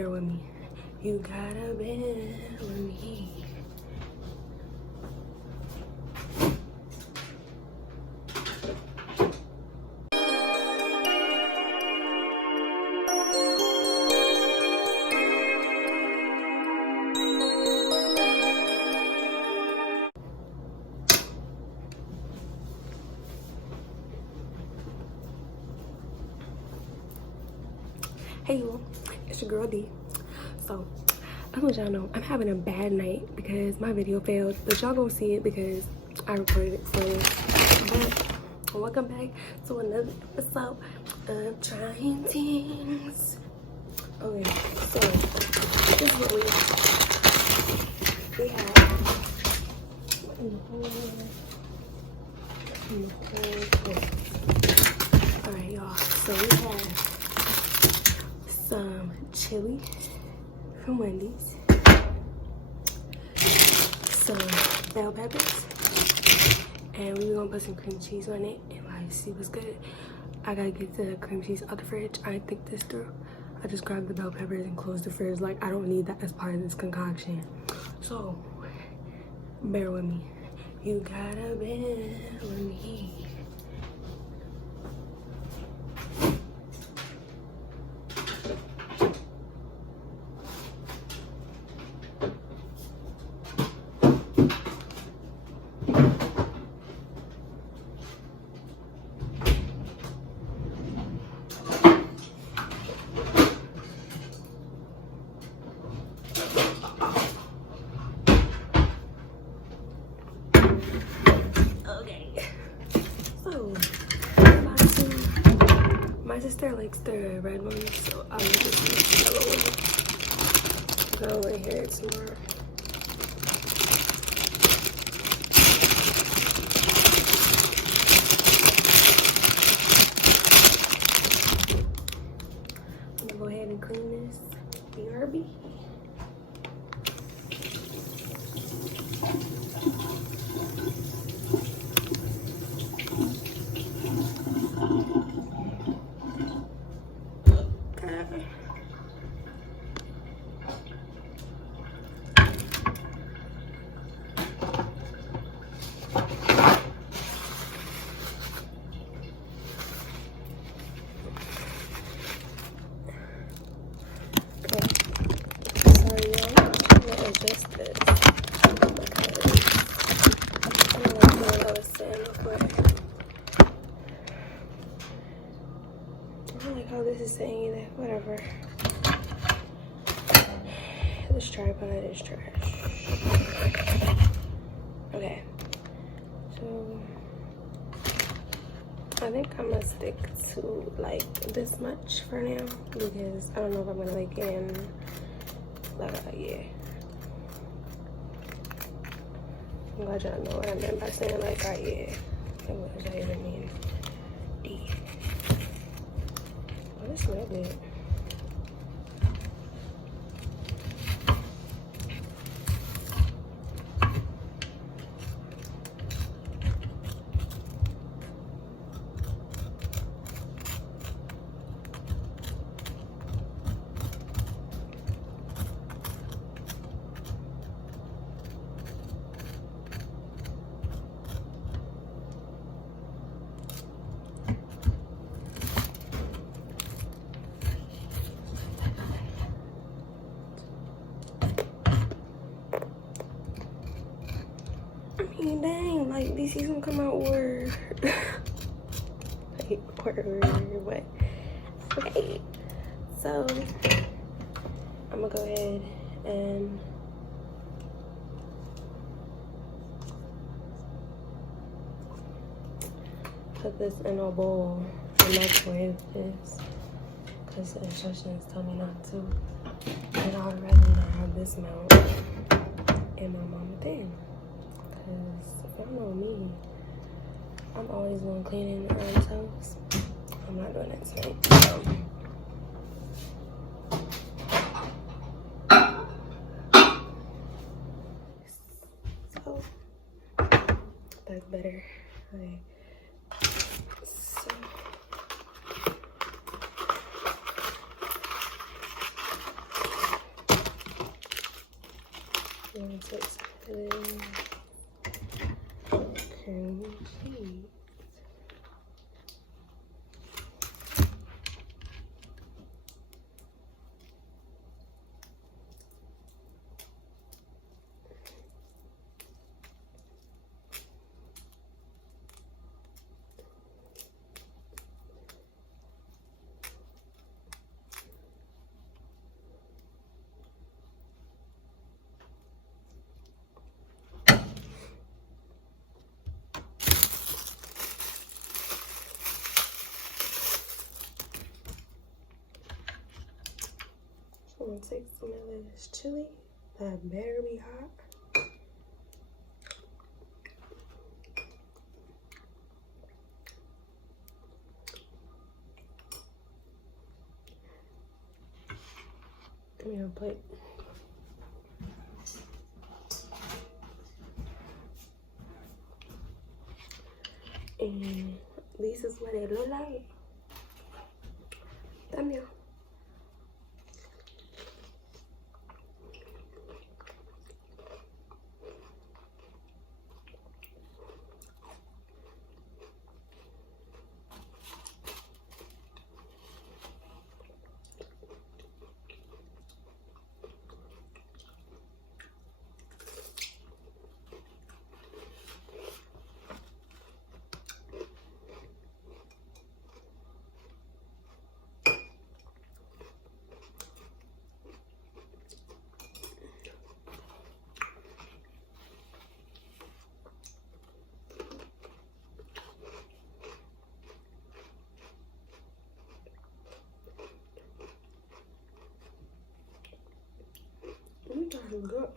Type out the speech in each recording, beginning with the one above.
Bear with me. You gotta bear with me. Hey you, it's your girl D. So I want y'all to know I'm having a bad night because my video failed, but y'all gonna see it because I recorded it. So welcome back to another episode of Trying Tings. Okay, so this is what we have alright y'all, so we have some chili from Wendy's, some bell peppers, and we're gonna put some cream cheese on it and like see what's good. I gotta get the cream cheese out the fridge. I didn't think this through. I just grabbed the bell peppers and closed the fridge. Like, I don't need that as part of this concoction. So bear with me. You gotta bear with me. My sister likes the red ones, so I'm gonna just use the yellow one. I don't want to hear it tomorrow. I'm gonna go ahead and clean this BRB. Adjust this because I don't like what I was saying before. I don't like how this is saying either. Whatever. This tripod is trash. Okay. So I think I'm gonna stick to like this much for now because I don't know if I'm gonna like get in yeah. I'm glad y'all know what I meant by saying like yeah. And what does that even mean? D. Oh, this smells good. Dang, like these seasons come out or like or what? Okay, so I'm gonna go ahead and put this in a bowl and microwave this because the instructions tell me not to, and I'd rather not have this amount in my mama thing. If y'all know me, I'm always going cleaning ourselves. I'm not doing it tonight. So that's better. Okay. So take some of this cream cheese. I'm gonna take some of this chili. That better be hot. Give me a plate. And this is what it look like. Thumbnail. That is good.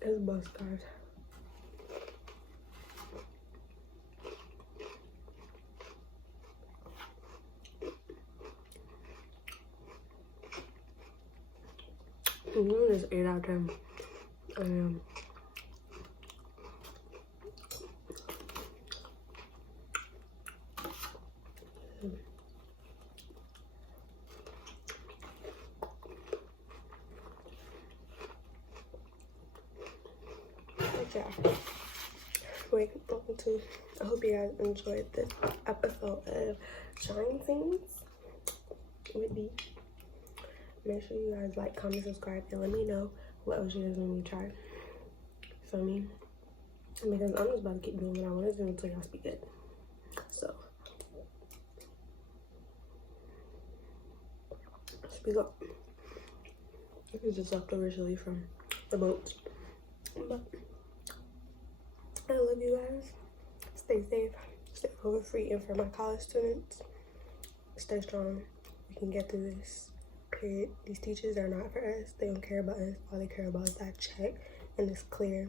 It's bust, guys. This is 8 out of 10. Yeah. Wait, welcome to. I hope you guys enjoyed this episode of Trying Things with me. Make sure you guys like, comment, subscribe, and let me know what else you guys want me to try. Feel me? Because I'm just about to keep doing what I want to do until y'all speak it. So, speak up. This is just leftover chili from the boat. But I love you guys. Stay safe, stay COVID free, and for my college students, stay strong. We can get through this. Period. These teachers are not for us. They don't care about us. All they care about is that check, and it's clear.